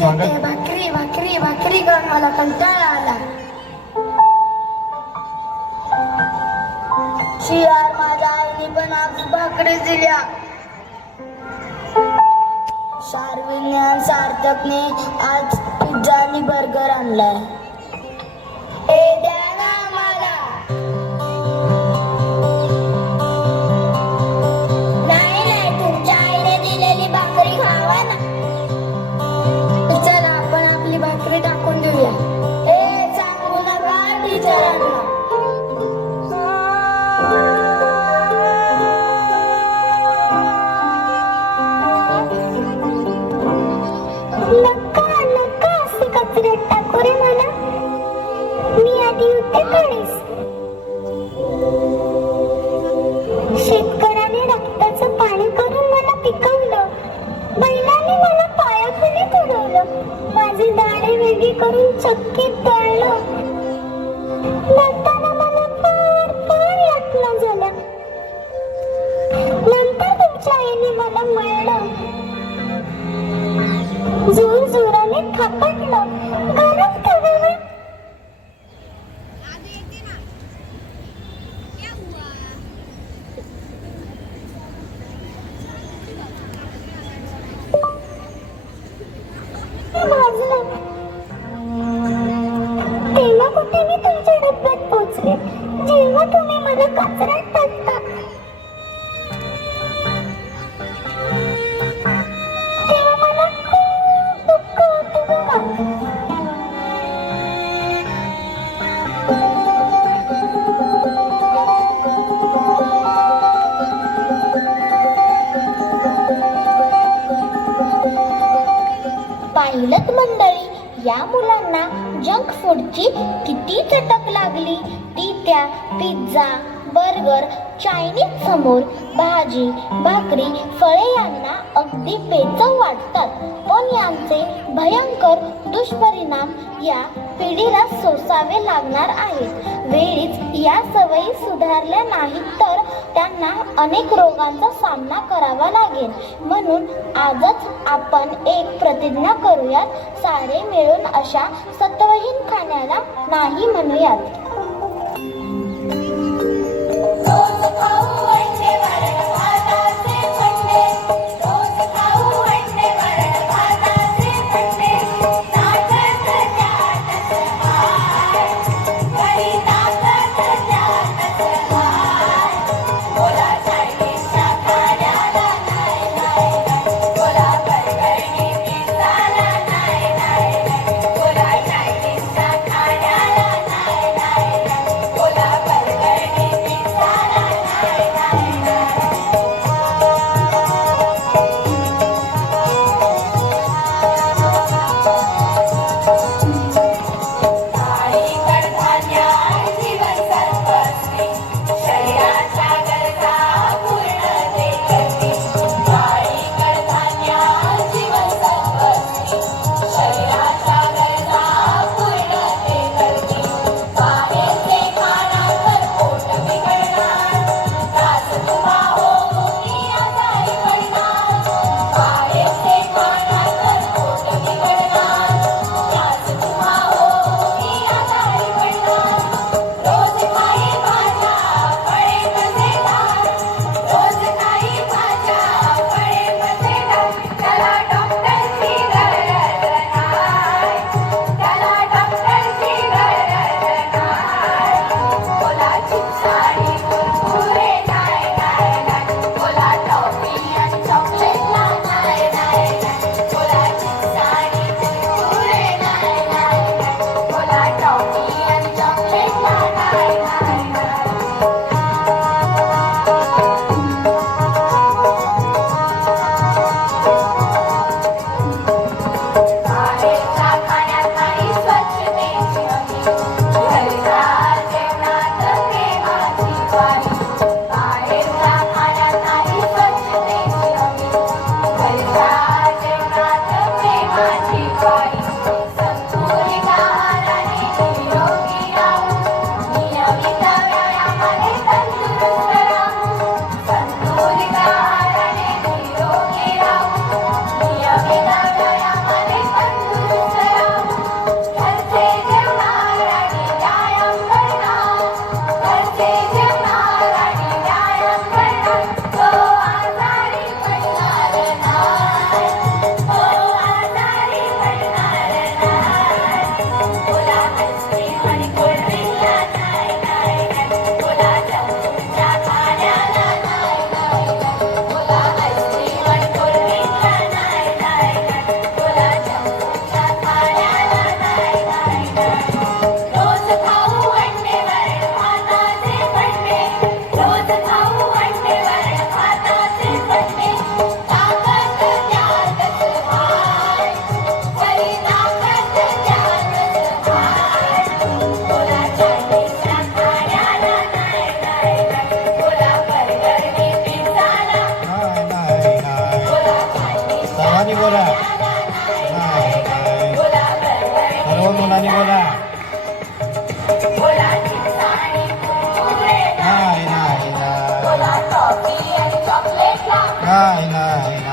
भाकरी भाकरी भाकरी खाऊन मला कंटाळा आला. शियार माझ्या आईने पण आज भाकरी दिल्या. शार्विलने आणि सार्थकने आज पिझ्झा आणि बर्गर आणलाय. हे द्या ना मला. नाही नाही, तुमच्या आईने दिलेली भाकरी खावा ना. चला आपण आपली भाकरी टाकून देऊया. हे सांगू नका टीचरांना. नका नका असे कचऱ्यात टाकू रे मला. मी आधी होते काळीस. शेतकऱ्याने रक्ताचं पाणी करून मला पिकवलं. बैलाने मला पायाखाली तुडवलं. माझी दाढे वेगळी करून चक्कीत तळलं. नंतर मला फार फार यातना झाल्या. नंतर तुमच्या आईने मला मळलं. जोर जोराने थापटलं. गरम तव्यावर भाजलं. तेव्हा कुठे मी तुमच्या डब्यात पोचले, जेव्हा तुम्ही मला कचऱ्यात टाकता. तेव्हा मला खूप दुःख होतं बघा. पाहिलंत मंडळी, या मुलांना जंक फूडची किती चटक लागली. ती त्या पिझ्झा, बर्गर, चायनीज समोर भाजी, भाकरी, फळे यांना अगदी बेचव वाटतात. पण यांचे भयंकर दुष्परिणाम या पिढीला सोसावे लागणार आहेत. वेळीच या सवयी सुधारल्या नाहीत तर त्यांना अनेक रोगांचा सामना करावा लागेल. म्हणून आजच आपण एक प्रतिज्ञा करूयात, सारे मिळून अशा सत्वहीन खाण्याला नाही म्हणूयात. बोला. नाही नाही. सर्व मुलांनी बोला. नाही नाही नाही. नाही नाही.